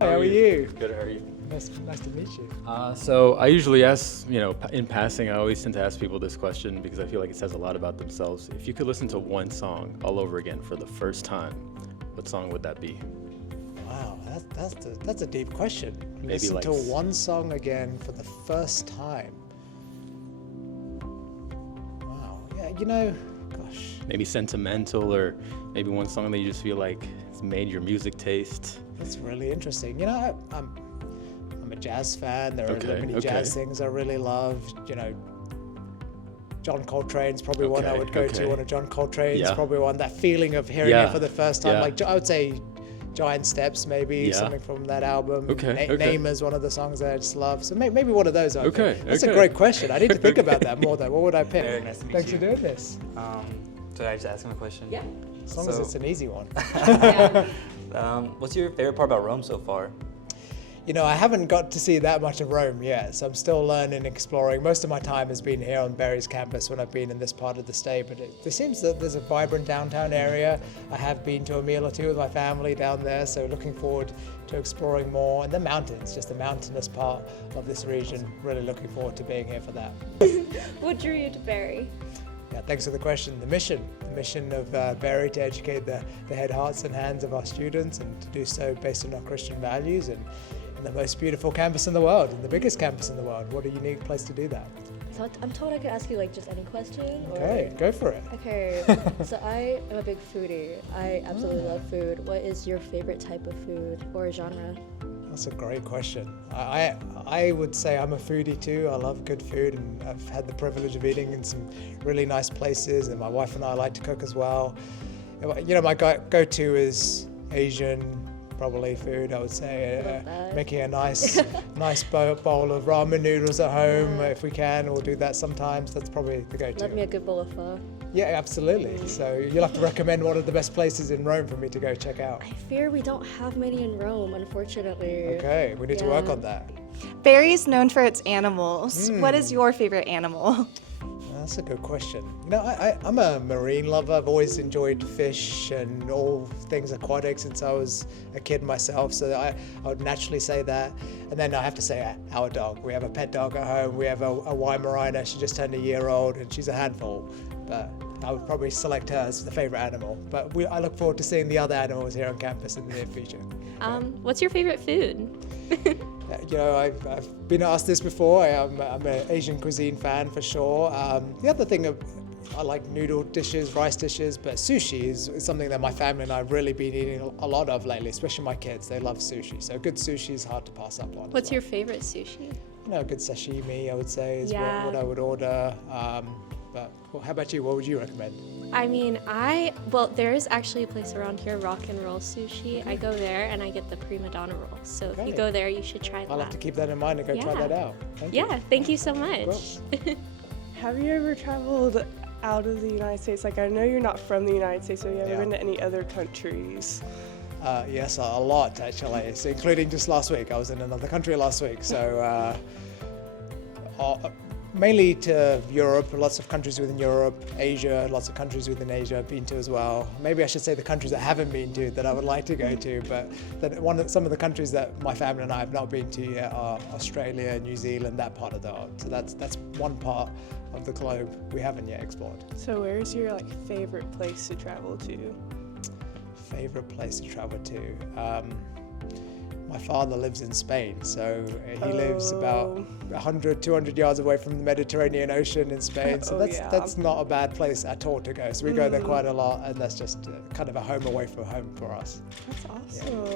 Hi, how are you? Good, how are you? Nice to meet you. So I usually ask, in passing, I always tend to ask people this question because I feel like it says a lot about themselves. If you could listen to one song all over again for the first time, what song would that be? Wow, that's a deep question. Maybe Listen like to one song again for the first time. Wow, yeah, gosh. Maybe sentimental, or maybe one song that you just feel like it's made your music taste. That's really interesting. I'm a jazz fan. There are many Okay. jazz things I really love. John Coltrane's probably one I would go to. One of John Coltrane's Yeah. probably one. That feeling of hearing it for the first time. Yeah. Like I would say Giant Steps, maybe something from that album. Neighbours, one of the songs that I just love. So maybe one of those. That's a great question. I need to think about that more though. What would I pick? Very nice to meet Thanks you. for doing this. Should I just ask him a question? Yeah. As long as it's an easy one. What's your favorite part about Rome so far? I haven't got to see that much of Rome yet, so I'm still learning, exploring. Most of my time has been here on Berry's campus when I've been in this part of the state, but it seems that there's a vibrant downtown area. I have been to a meal or two with my family down there, so looking forward to exploring more. And the mountains, just the mountainous part of this region. Really looking forward to being here for that. What drew you to Berry? Yeah, thanks for the question. The mission of Berry to educate the head, hearts and hands of our students, and to do so based on our Christian values, and the most beautiful campus in the world, and the biggest campus in the world. What a unique place to do that. So I'm told I could ask you just any question. Okay, go for it. Okay, so I am a big foodie. I absolutely love food. What is your favorite type of food or genre? That's a great question. I would say I'm a foodie too. I love good food, and I've had the privilege of eating in some really nice places, and my wife and I like to cook as well. My go-to is Asian, probably food, I would say. Making a nice bowl of ramen noodles at home, if we can. We'll do that sometimes. That's probably the go-to. Love me a good bowl of pho. Yeah, absolutely. So you'll have to recommend one of the best places in Rome for me to go check out. I fear we don't have many in Rome, unfortunately. Okay, we need to work on that. Berry's known for its animals. What is your favorite animal? That's a good question. I'm a marine lover. I've always enjoyed fish and all things aquatic since I was a kid myself, so I would naturally say that. And then I have to say our dog. We have a pet dog at home. We have a Weimaraner. She just turned a year old, and she's a handful. But I would probably select her as the favorite animal. But I look forward to seeing the other animals here on campus in the near future. What's your favorite food? I've been asked this before. I'm an Asian cuisine fan for sure. The other thing, I like noodle dishes, rice dishes, but sushi is something that my family and I have really been eating a lot of lately, especially my kids. They love sushi, so good sushi is hard to pass up on. What's your favorite sushi? Good sashimi, I would say, is Yeah. what I would order. But how about you? What would you recommend? I mean, there is actually a place around here, Rock and Roll Sushi. I go there and I get the prima donna roll. So if you go there, you should try that. I'll have to keep that in mind and go try that out. Thank you. Yeah, thank you so much. Have you ever traveled out of the United States? I know you're not from the United States, so have you ever been to any other countries? Yes, a lot actually, so including just last week. I was in another country last week, so mainly to Europe, lots of countries within Europe, Asia, lots of countries within Asia I've been to as well. Maybe I should say the countries I haven't been to that I would like to go to, but some of the countries that my family and I have not been to yet are Australia, New Zealand, that part of the world. So that's one part of the globe we haven't yet explored. So where's your favorite place to travel to? Favorite place to travel to? My father lives in Spain, so he lives about 100, 200 yards away from the Mediterranean Ocean in Spain, so that's not a bad place at all to go. So we go there quite a lot, and that's just kind of a home away from home for us. That's awesome.